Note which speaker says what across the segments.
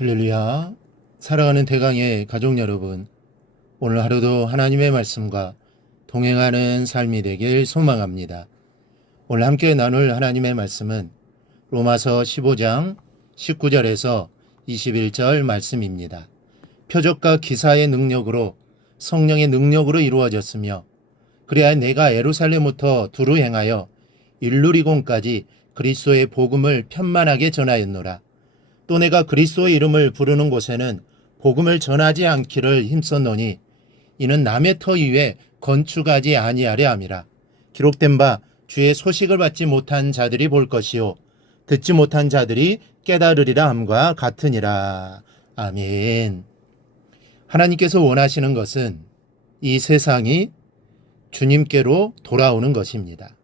Speaker 1: 할렐루야. 사랑하는 대강의 가족 여러분, 오늘 하루도 하나님의 말씀과 동행하는 삶이 되길 소망합니다. 오늘 함께 나눌 하나님의 말씀은 로마서 15장 19절에서 21절 말씀입니다. 표적과 기사의 능력으로 성령의 능력으로 이루어졌으며 그래야 내가 에루살렘부터 두루 행하여 일루리곤까지 그리스도의 복음을 편만하게 전하였노라. 또 내가 그리스도의 이름을 부르는 곳에는 복음을 전하지 않기를 힘썼노니 이는 남의 터 위에 건축하지 아니하려 함이라. 기록된 바 주의 소식을 받지 못한 자들이 볼 것이요 듣지 못한 자들이 깨달으리라 함과 같으니라. 아멘. 하나님께서 원하시는 것은 이 세상이 주님께로 돌아오는 것입니다.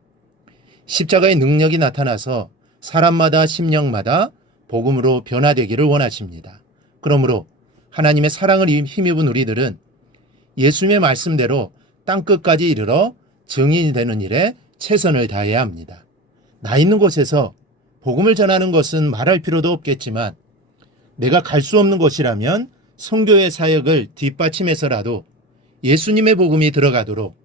Speaker 1: 십자가의 능력이 나타나서 사람마다 심령마다 복음으로 변화되기를 원하십니다. 그러므로 하나님의 사랑을 힘입은 우리들은 예수님의 말씀대로 땅끝까지 이르러 증인이 되는 일에 최선을 다해야 합니다. 나 있는 곳에서 복음을 전하는 것은 말할 필요도 없겠지만 내가 갈 수 없는 곳이라면 성교의 사역을 뒷받침해서라도 예수님의 복음이 들어가도록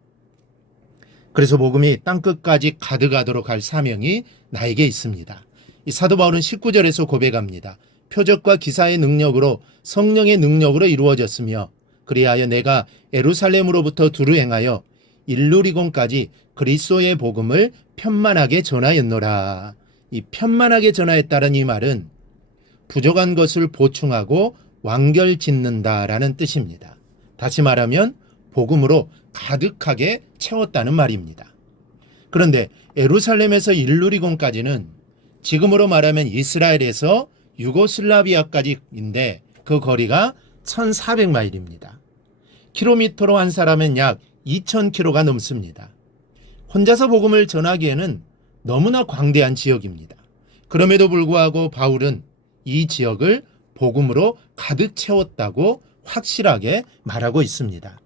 Speaker 1: 그래서 복음이 땅끝까지 가득하도록 할 사명이 나에게 있습니다. 이 사도 바울은 19절에서 고백합니다. 표적과 기사의 능력으로 성령의 능력으로 이루어졌으며 그리하여 내가 에루살렘으로부터 두루 행하여 일루리곤까지 그리스도의 복음을 편만하게 전하였노라. 이 편만하게 전하였다는 이 말은 부족한 것을 보충하고 완결 짓는다라는 뜻입니다. 다시 말하면 복음으로 가득하게 채웠다는 말입니다. 그런데 에루살렘에서 일루리곤까지는 지금으로 말하면 이스라엘에서 유고슬라비아까지인데 그 거리가 1400마일입니다. 킬로미터로 한 사람은 약 2000km가 넘습니다. 혼자서 복음을 전하기에는 너무나 광대한 지역입니다. 그럼에도 불구하고 바울은 이 지역을 복음으로 가득 채웠다고 확실하게 말하고 있습니다.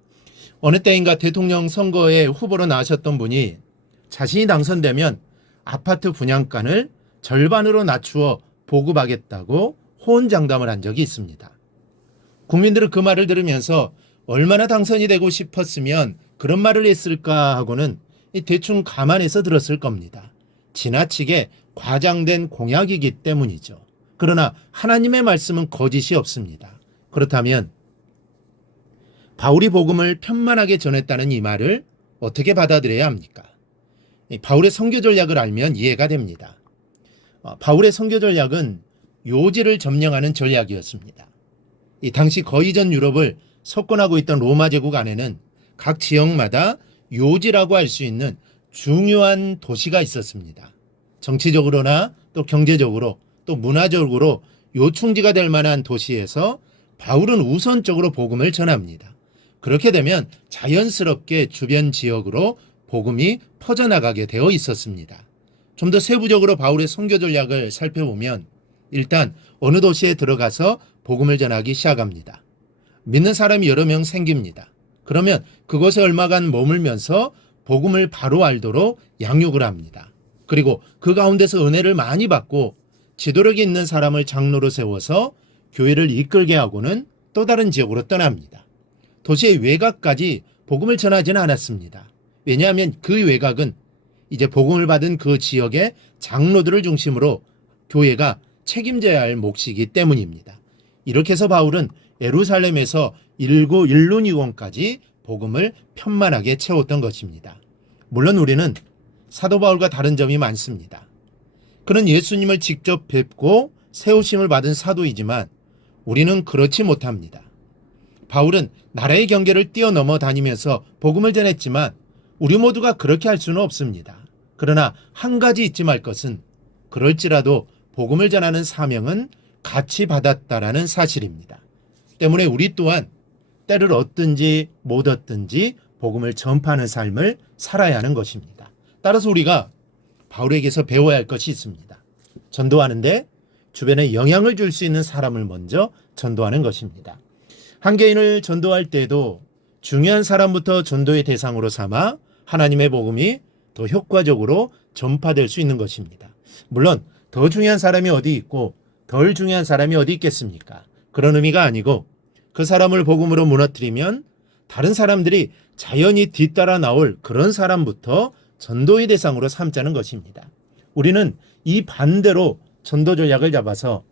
Speaker 1: 어느 때인가 대통령 선거에 후보로 나오셨던 분이 자신이 당선되면 아파트 분양가를 절반으로 낮추어 보급하겠다고 호언장담을 한 적이 있습니다. 국민들은 그 말을 들으면서 얼마나 당선이 되고 싶었으면 그런 말을 했을까 하고는 대충 감안해서 들었을 겁니다. 지나치게 과장된 공약이기 때문이죠. 그러나 하나님의 말씀은 거짓이 없습니다. 그렇다면 바울이 복음을 편만하게 전했다는 이 말을 어떻게 받아들여야 합니까? 바울의 선교 전략을 알면 이해가 됩니다. 어, 바울의 선교 전략은 요지를 점령하는 전략이었습니다. 이 당시 거의 전 유럽을 석권하고 있던 로마 제국 안에는 각 지역마다 요지라고 할 수 있는 중요한 도시가 있었습니다. 정치적으로나 또 경제적으로 또 문화적으로 요충지가 될 만한 도시에서 바울은 우선적으로 복음을 전합니다. 그렇게 되면 자연스럽게 주변 지역으로 복음이 퍼져나가게 되어 있었습니다. 좀 더 세부적으로 바울의 선교 전략을 살펴보면 일단 어느 도시에 들어가서 복음을 전하기 시작합니다. 믿는 사람이 여러 명 생깁니다. 그러면 그곳에 얼마간 머물면서 복음을 바로 알도록 양육을 합니다. 그리고 그 가운데서 은혜를 많이 받고 지도력이 있는 사람을 장로로 세워서 교회를 이끌게 하고는 또 다른 지역으로 떠납니다. 도시의 외곽까지 복음을 전하지는 않았습니다. 왜냐하면 그 외곽은 이제 복음을 받은 그 지역의 장로들을 중심으로 교회가 책임져야 할 몫이기 때문입니다. 이렇게 해서 바울은 에루살렘에서 일구 일루니곤까지 복음을 편만하게 채웠던 것입니다. 물론 우리는 사도 바울과 다른 점이 많습니다. 그는 예수님을 직접 뵙고 세우심을 받은 사도이지만 우리는 그렇지 못합니다. 바울은 나라의 경계를 뛰어넘어 다니면서 복음을 전했지만 우리 모두가 그렇게 할 수는 없습니다. 그러나 한 가지 잊지 말 것은 그럴지라도 복음을 전하는 사명은 같이 받았다라는 사실입니다. 때문에 우리 또한 때를 얻든지 못 얻든지 복음을 전파하는 삶을 살아야 하는 것입니다. 따라서 우리가 바울에게서 배워야 할 것이 있습니다. 전도하는데 주변에 영향을 줄 수 있는 사람을 먼저 전도하는 것입니다. 한 개인을 전도할 때도 중요한 사람부터 전도의 대상으로 삼아 하나님의 복음이 더 효과적으로 전파될 수 있는 것입니다. 물론 더 중요한 사람이 어디 있고 덜 중요한 사람이 어디 있겠습니까? 그런 의미가 아니고 그 사람을 복음으로 무너뜨리면 다른 사람들이 자연히 뒤따라 나올 그런 사람부터 전도의 대상으로 삼자는 것입니다. 우리는 이 반대로 전도 전략을 잡아서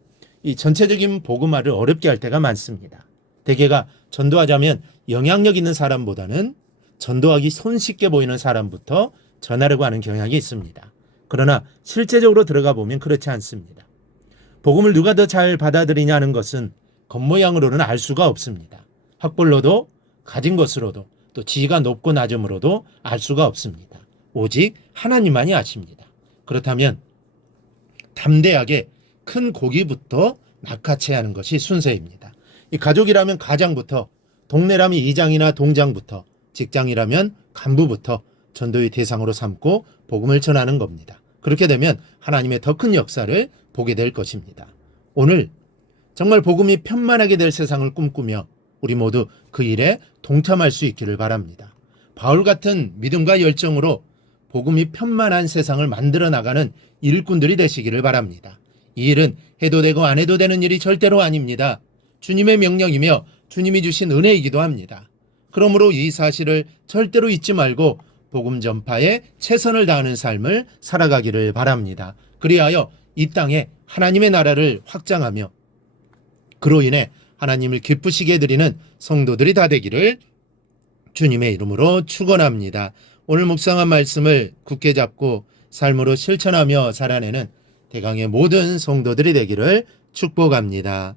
Speaker 1: 이 전체적인 복음화를 어렵게 할 때가 많습니다. 대개가 전도하자면 영향력 있는 사람보다는 전도하기 손쉽게 보이는 사람부터 전하려고 하는 경향이 있습니다. 그러나 실제적으로 들어가 보면 그렇지 않습니다. 복음을 누가 더 잘 받아들이냐는 것은 겉모양으로는 알 수가 없습니다. 학벌로도 가진 것으로도 또 지위가 높고 낮음으로도 알 수가 없습니다. 오직 하나님만이 아십니다. 그렇다면 담대하게 큰 고기부터 낚아채야 하는 것이 순서입니다. 이 가족이라면 가장부터, 동네라면 이장이나 동장부터, 직장이라면 간부부터 전도의 대상으로 삼고 복음을 전하는 겁니다. 그렇게 되면 하나님의 더 큰 역사를 보게 될 것입니다. 오늘 정말 복음이 편만하게 될 세상을 꿈꾸며 우리 모두 그 일에 동참할 수 있기를 바랍니다. 바울 같은 믿음과 열정으로 복음이 편만한 세상을 만들어 나가는 일꾼들이 되시기를 바랍니다. 이 일은 해도 되고 안 해도 되는 일이 절대로 아닙니다. 주님의 명령이며 주님이 주신 은혜이기도 합니다. 그러므로 이 사실을 절대로 잊지 말고 복음 전파에 최선을 다하는 삶을 살아가기를 바랍니다. 그리하여 이 땅에 하나님의 나라를 확장하며 그로 인해 하나님을 기쁘시게 드리는 성도들이 다 되기를 주님의 이름으로 축원합니다. 오늘 묵상한 말씀을 굳게 잡고 삶으로 실천하며 살아내는 대강의 모든 성도들이 되기를 축복합니다.